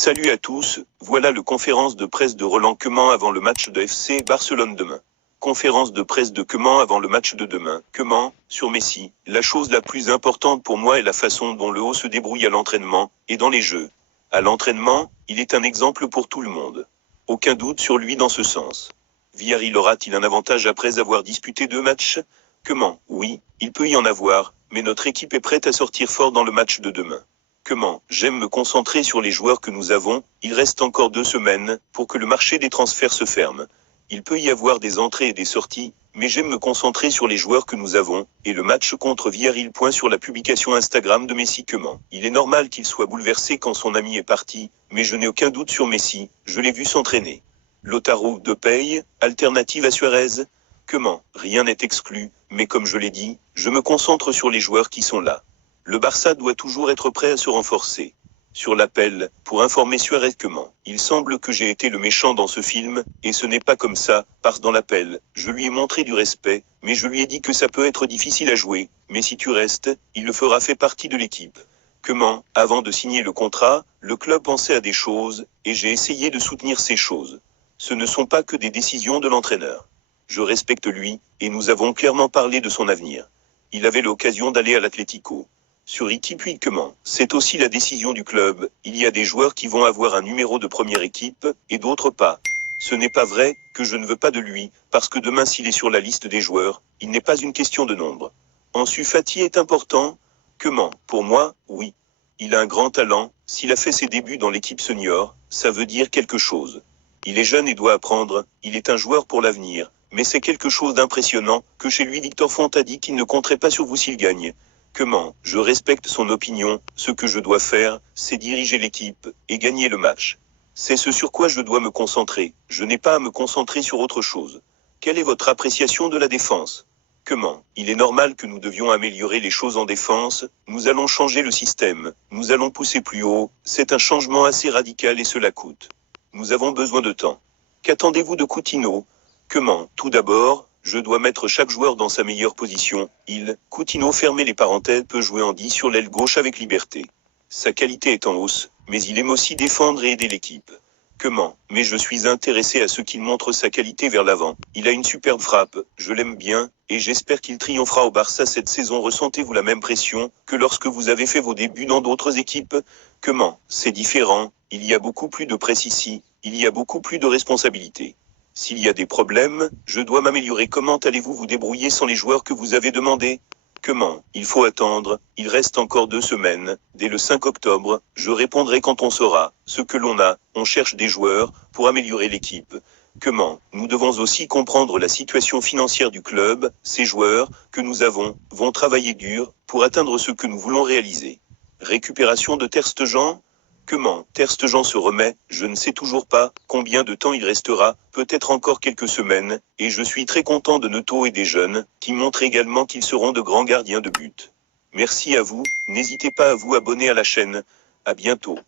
Salut à tous, voilà le conférence de presse de Roland Koeman avant le match de FC Barcelone demain. Conférence de presse de Koeman avant le match de demain. Koeman, sur Messi, la chose la plus importante pour moi est la façon dont le haut se débrouille à l'entraînement, et dans les jeux. À l'entraînement, il est un exemple pour tout le monde. Aucun doute sur lui dans ce sens. Villarreal aura-t-il un avantage après avoir disputé 2 matchs? Koeman, oui, il peut y en avoir, mais notre équipe est prête à sortir fort dans le match de demain. Koeman, j'aime me concentrer sur les joueurs que nous avons, il reste encore 2 semaines, pour que le marché des transferts se ferme. Il peut y avoir des entrées et des sorties, mais j'aime me concentrer sur les joueurs que nous avons, et le match contre Villarreal. Sur la publication Instagram de Messi. Koeman, il est normal qu'il soit bouleversé quand son ami est parti, mais je n'ai aucun doute sur Messi, je l'ai vu s'entraîner. Lautaro de Paye, alternative à Suarez? Koeman, rien n'est exclu, mais comme je l'ai dit, je me concentre sur les joueurs qui sont là. Le Barça doit toujours être prêt à se renforcer. Sur l'appel, pour informer Suarez. Koeman, il semble que j'ai été le méchant dans ce film, et ce n'est pas comme ça, parce dans l'appel, je lui ai montré du respect, mais je lui ai dit que ça peut être difficile à jouer, mais si tu restes, il le fera fait partie de l'équipe. Koeman, avant de signer le contrat, le club pensait à des choses, et j'ai essayé de soutenir ces choses. Ce ne sont pas que des décisions de l'entraîneur. Je respecte lui, et nous avons clairement parlé de son avenir. Il avait l'occasion d'aller à l'Atlético. Sur équipe. Koeman, c'est aussi la décision du club, il y a des joueurs qui vont avoir un numéro de première équipe, et d'autres pas. Ce n'est pas vrai, que je ne veux pas de lui, parce que demain s'il est sur la liste des joueurs, il n'est pas une question de nombre. Ansu Fati est important? Koeman, pour moi, oui. Il a un grand talent, s'il a fait ses débuts dans l'équipe senior, ça veut dire quelque chose. Il est jeune et doit apprendre, il est un joueur pour l'avenir, mais c'est quelque chose d'impressionnant, que chez lui Victor Font a dit qu'il ne compterait pas sur vous s'il gagne. Koeman, je respecte son opinion, ce que je dois faire, c'est diriger l'équipe, et gagner le match. C'est ce sur quoi je dois me concentrer, je n'ai pas à me concentrer sur autre chose. Quelle est votre appréciation de la défense? Koeman, il est normal que nous devions améliorer les choses en défense, nous allons changer le système, nous allons pousser plus haut, c'est un changement assez radical et cela coûte. Nous avons besoin de temps. Qu'attendez-vous de Coutinho? Koeman, tout d'abord, je dois mettre chaque joueur dans sa meilleure position. Coutinho fermez les parenthèses, peut jouer en 10 sur l'aile gauche avec liberté. Sa qualité est en hausse, mais il aime aussi défendre et aider l'équipe. Koeman, mais je suis intéressé à ce qu'il montre sa qualité vers l'avant. Il a une superbe frappe, je l'aime bien, et j'espère qu'il triomphera au Barça cette saison. Ressentez-vous la même pression que lorsque vous avez fait vos débuts dans d'autres équipes? Koeman, c'est différent, il y a beaucoup plus de presse ici, il y a beaucoup plus de responsabilités. S'il y a des problèmes, je dois m'améliorer. Comment allez-vous vous débrouiller sans les joueurs que vous avez demandés? Koeman, il faut attendre, il reste encore 2 semaines, dès le 5 octobre, je répondrai quand on saura ce que l'on a, on cherche des joueurs, pour améliorer l'équipe. Koeman, nous devons aussi comprendre la situation financière du club, ces joueurs, que nous avons, vont travailler dur, pour atteindre ce que nous voulons réaliser. Récupération de Ter Stegen? Koeman, Ter Stegen se remet, je ne sais toujours pas combien de temps il restera, peut-être encore quelques semaines, et je suis très content de Neto et des jeunes, qui montrent également qu'ils seront de grands gardiens de but. Merci à vous, n'hésitez pas à vous abonner à la chaîne, à bientôt.